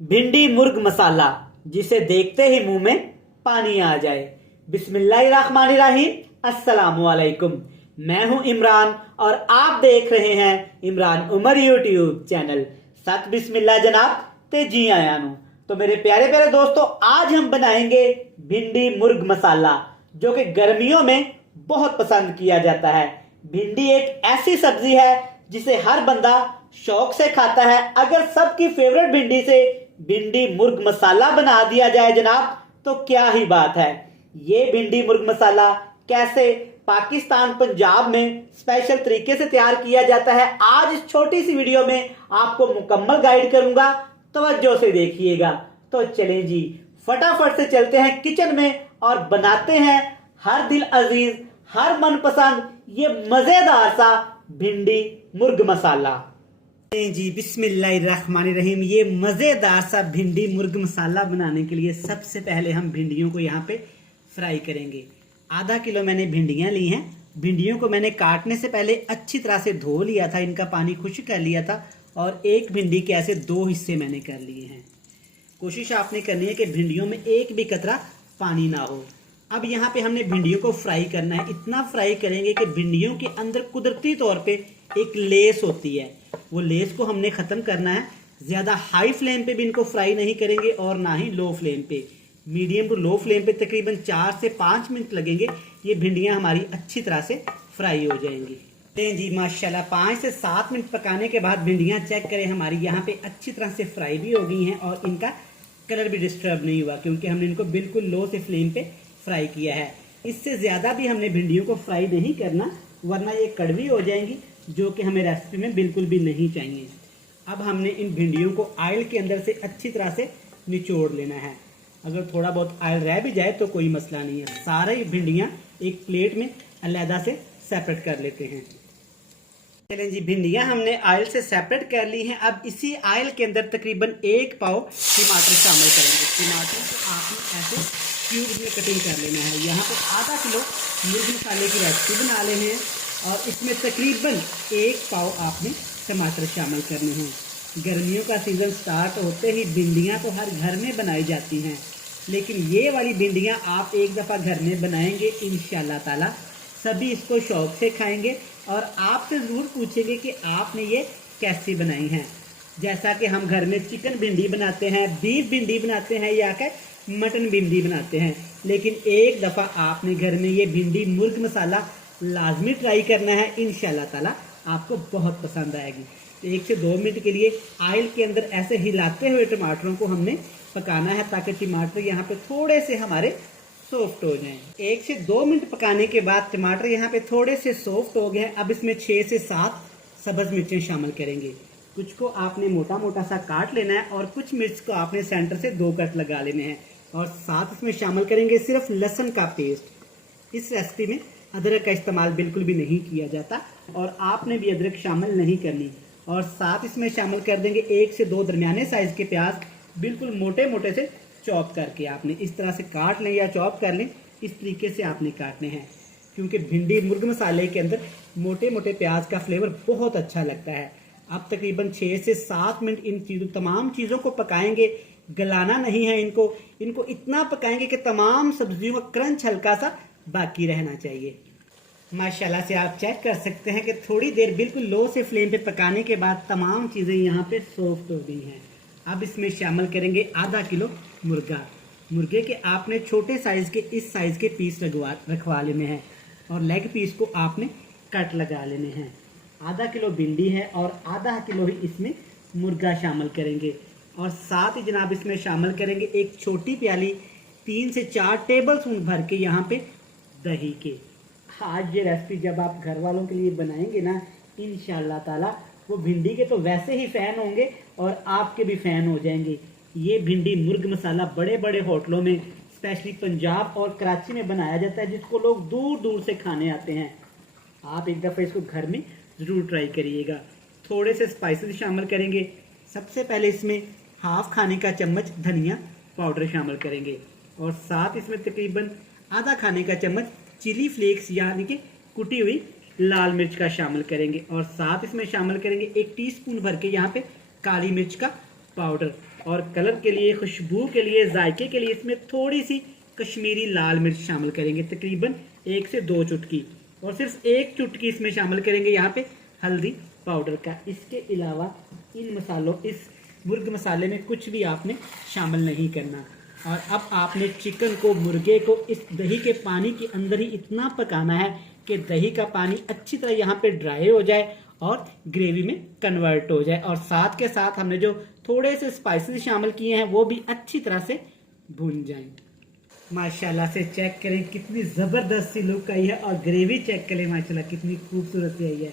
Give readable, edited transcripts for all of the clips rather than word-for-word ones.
भिंडी मुर्ग मसाला, जिसे देखते ही मुंह में पानी आ जाए। बिस्मिल्लाहिर्रहमानिर्रहीम। अस्सलामु अलैकुम। मैं हूं इमरान और आप देख रहे हैं इमरान उमर यूट्यूब चैनल। सत बिस्मिल्लाह जनाब ते जी आया नू। तो मेरे प्यारे प्यारे दोस्तों, आज हम बनाएंगे भिंडी मुर्ग मसाला, जो कि गर्मियों में बहुत पसंद किया जाता है। भिंडी एक ऐसी सब्जी है जिसे हर बंदा शौक से खाता है। अगर सबकी फेवरेट भिंडी से भिंडी मुर्ग मसाला बना दिया जाए जनाब, तो क्या ही बात है। ये भिंडी मुर्ग मसाला कैसे पाकिस्तान पंजाब में स्पेशल तरीके से तैयार किया जाता है, आज इस छोटी सी वीडियो में आपको मुकम्मल गाइड करूंगा। तवज्जो से देखिएगा। तो चलें जी, फटाफट से चलते हैं किचन में और बनाते हैं हर दिल अजीज, हर मनपसंद ये मजेदार सा भिंडी मुर्ग मसाला। जी बिस्मिल्लाहिर्रहमानिर्रहीम। ये मजेदार सा भिंडी मुर्ग मसाला बनाने के लिए सबसे पहले हम भिंडियों को यहाँ पे फ्राई करेंगे। आधा किलो मैंने भिंडियाँ ली हैं। भिंडियों को मैंने काटने से पहले अच्छी तरह से धो लिया था, इनका पानी खुश्क कर लिया था और एक भिंडी के ऐसे दो हिस्से मैंने कर लिए हैं। कोशिश आपने करनी है कि भिंडियों में एक भी कतरा पानी ना हो। अब यहाँ पे हमने भिंडियों को फ्राई करना है। इतना फ्राई करेंगे कि भिंडियों के अंदर कुदरती तौर पे एक लेस होती है, वो लेस को हमने खत्म करना है। ज्यादा हाई फ्लेम पे भी इनको फ्राई नहीं करेंगे और ना ही लो फ्लेम पे, मीडियम टू लो फ्लेम पे तकरीबन 4 से 5 मिनट लगेंगे। ये भिंडियां हमारी अच्छी तरह से फ्राई हो जाएंगी। जी माशाल्लाह 5 से 7 मिनट पकाने के बाद भिंडियां चेक करें, हमारी यहाँ पे अच्छी तरह से फ्राई भी हो गई हैं और इनका कलर भी डिस्टर्ब नहीं हुआ, क्योंकि हमने इनको बिल्कुल लो से फ्लेम पे फ्राई किया है। इससे ज्यादा भी हमने भिंडियों को फ्राई नहीं करना, वरना ये कड़वी हो जाएंगी, जो कि हमें रेसिपी में बिल्कुल भी नहीं चाहिए। अब हमने इन भिंडियों को ऑयल के अंदर से अच्छी तरह से निचोड़ लेना है। अगर थोड़ा बहुत ऑयल रह भी जाए तो कोई मसला नहीं है। सारे भिंडियां एक प्लेट में अलहदा से सेपरेट कर लेते हैं। चलें जी, भिंडियां हमने ऑयल से सेपरेट कर ली हैं। अब इसी ऑयल के अंदर तकरीबन 1 पाव टमाटर शामिल करेंगे। टमाटर को आपने ऐसे क्यूब में कटिंग कर लेना है। यहाँ पर आधा किलो मुर्ग मसाले की रेसिपी बना लेने हैं और इसमें तकरीबन 1 पाव आपने टमाटर शामिल करने हैं। गर्मियों का सीज़न स्टार्ट होते ही भिंडियाँ तो हर घर में बनाई जाती हैं, लेकिन ये वाली भिंडियाँ आप एक दफ़ा घर में बनाएंगे इंशाल्लाह ताला सभी इसको शौक से खाएंगे और आपसे ज़रूर पूछेंगे कि आपने ये कैसी बनाई हैं। जैसा कि हम घर में चिकन भिंडी बनाते हैं, बीफ भिंडी बनाते हैं या क्या मटन भिंडी बनाते हैं, लेकिन एक दफ़ा आपने घर में ये भिंडी मुर्ग मसाला लाजमी ट्राई करना है। इंशाल्लाह ताला आपको बहुत पसंद आएगी। 1 से 2 मिनट के लिए ऑयल के अंदर ऐसे हिलाते हुए टमाटरों को हमने पकाना है, ताकि टमाटर यहाँ पे थोड़े से हमारे सॉफ्ट हो जाएं। 1 से 2 मिनट पकाने के बाद टमाटर यहाँ पे थोड़े से सॉफ्ट हो गए। अब इसमें 6 से 7 सब्ज मिर्चें शामिल करेंगे। कुछ को आपने मोटा मोटा सा काट लेना है और कुछ मिर्च को आपने सेंटर से 2 कट लगा लेने हैं और साथ इसमें शामिल करेंगे सिर्फ लहसुन का पेस्ट। इस रेसिपी में अदरक का इस्तेमाल बिल्कुल भी नहीं किया जाता और आपने भी अदरक शामिल नहीं करनी। और साथ इसमें शामिल कर देंगे 1 से 2 दरमियाने साइज के प्याज, बिल्कुल मोटे मोटे से चॉप करके आपने इस तरह से काट लें या चॉप कर लें। इस तरीके से आपने काटने हैं, क्योंकि भिंडी मुर्ग मसाले के अंदर मोटे मोटे प्याज का फ्लेवर बहुत अच्छा लगता है। अब तकरीबन 6 से 7 मिनट इन तमाम चीज़ों को पकाएंगे। गलाना नहीं है इनको इतना पकाएंगे कि तमाम सब्जियों का क्रंच हल्का सा बाकी रहना चाहिए। माशाल्लाह से आप चेक कर सकते हैं कि थोड़ी देर बिल्कुल लो से फ्लेम पे पकाने के बाद तमाम चीज़ें यहाँ पे सॉफ्ट हो गई हैं। अब इसमें शामिल करेंगे आधा किलो मुर्गे के आपने छोटे साइज़ के इस साइज़ के पीस रखवा लेने हैं और लेग पीस को आपने कट लगा लेने हैं। आधा किलो भिंडी है और आधा किलो ही इसमें मुर्गा शामिल करेंगे और साथ ही जनाब इसमें शामिल करेंगे एक छोटी प्याली 3 से 4 टेबल स्पून भर के यहाँ पे दही के। आज ये रेसिपी जब आप घर वालों के लिए बनाएंगे ना, इंशाल्लाह ताला वो भिंडी के तो वैसे ही फ़ैन होंगे और आपके भी फ़ैन हो जाएंगे। ये भिंडी मुर्ग मसाला बड़े बड़े होटलों में स्पेशली पंजाब और कराची में बनाया जाता है, जिसको लोग दूर दूर से खाने आते हैं। आप एक दफ़ा इसको घर में ज़रूर ट्राई करिएगा। थोड़े से स्पाइसेस शामिल करेंगे। सबसे पहले इसमें हाफ खाने का चम्मच धनिया पाउडर शामिल करेंगे और साथ इसमें तकरीबन आधा खाने का चम्मच चिली फ्लेक्स यानी कि कुटी हुई लाल मिर्च का शामिल करेंगे और साथ इसमें शामिल करेंगे 1 टीस्पून भर के यहाँ पे काली मिर्च का पाउडर और कलर के लिए, खुशबू के लिए, जायके के लिए इसमें थोड़ी सी कश्मीरी लाल मिर्च शामिल करेंगे, तकरीबन 1 से 2 चुटकी, और सिर्फ 1 चुटकी इसमें शामिल करेंगे यहाँ पे हल्दी पाउडर का। इसके अलावा इन मसालों, इस मुर्ग मसाले में कुछ भी आपने शामिल नहीं करना। और अब आपने चिकन को, मुर्गे को इस दही के पानी के अंदर ही इतना पकाना है कि दही का पानी अच्छी तरह यहाँ पे ड्राई हो जाए और ग्रेवी में कन्वर्ट हो जाए, और साथ के साथ हमने जो थोड़े से स्पाइसेस शामिल किए हैं वो भी अच्छी तरह से भून जाएं। माशाल्लाह से चेक करें कितनी ज़बरदस्त सी लुक आई है, और ग्रेवी चेक करें माशाल्लाह कितनी खूबसूरत सी आई है।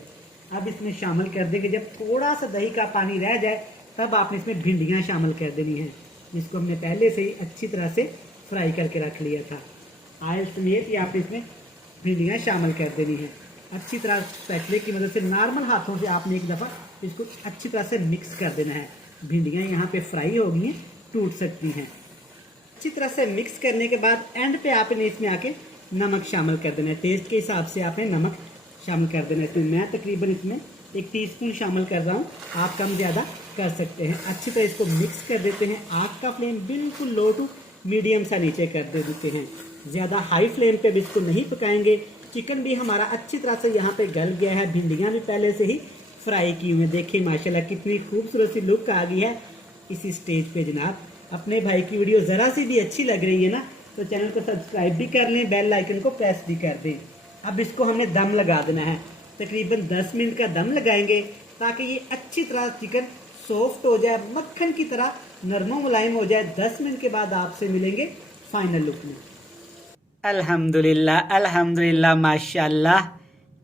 अब इसमें शामिल कर देंगे, जब थोड़ा सा दही का पानी रह जाए तब आपने इसमें भिंडियाँ शामिल कर देनी है, जिसको हमने पहले से ही अच्छी तरह से फ्राई करके रख लिया था। ऑयल समेत ही आपने इसमें भिंडियाँ शामिल कर देनी है। अच्छी तरह स्पैचुले की मदद से, नॉर्मल हाथों से आपने एक दफ़ा इसको अच्छी तरह से मिक्स कर देना है। भिंडियाँ यहाँ पे फ्राई हो गई हैं, टूट सकती हैं। अच्छी तरह से मिक्स करने के बाद एंड पे आपने इसमें आके नमक शामिल कर देना है। टेस्ट के हिसाब से आपने नमक शामिल कर देना है। तो मैं तकरीबन इसमें 1 टीस्पून शामिल कर रहा हूँ, आप कम ज़्यादा कर सकते हैं। अच्छी तरह इसको मिक्स कर देते हैं। आग का फ्लेम बिल्कुल लो टू मीडियम सा नीचे कर देते हैं, ज़्यादा हाई फ्लेम पे भी इसको नहीं पकाएंगे। चिकन भी हमारा अच्छी तरह से यहाँ पे गल गया है, भिंडियाँ भी पहले से ही फ्राई की हुई हैं। देखिए माशाल्लाह कितनी खूबसूरत सी लुक आ गई है। इसी स्टेज पे जनाब अपने भाई की वीडियो ज़रा सी भी अच्छी लग रही है ना, तो चैनल को सब्सक्राइब भी कर लें, बेल आइकन को प्रेस भी कर दें। अब इसको हमने दम लगा देना है, तकरीबन 10 मिनट का दम लगाएंगे ताकि ये अच्छी तरह चिकन सॉफ्ट हो जाए, मक्खन की तरह नरमो मुलायम हो जाए। 10 मिनट के बाद आपसे मिलेंगे फाइनल लुक में। अल्हम्दुलिल्लाह अल्हम्दुलिल्लाह माशाल्लाह।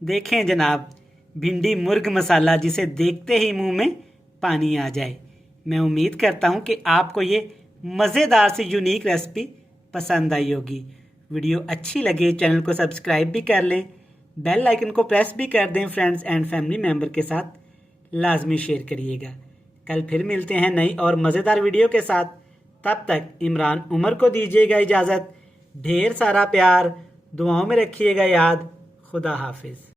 देखें जनाब, भिंडी मुर्ग मसाला जिसे देखते ही मुंह में पानी आ जाए। मैं उम्मीद करता हूं कि आपको ये मज़ेदार सी यूनिक रेसिपी पसंद आई होगी। वीडियो अच्छी लगे चैनल को सब्सक्राइब भी कर लें, बेल आइकन को प्रेस भी कर दें। फ्रेंड्स एंड फैमिली मेम्बर के साथ लाजमी शेयर करिएगा। कल फिर मिलते हैं नई और मज़ेदार वीडियो के साथ। तब तक इमरान उमर को दीजिएगा इजाज़त। ढेर सारा प्यार, दुआओं में रखिएगा याद। खुदा हाफिज़।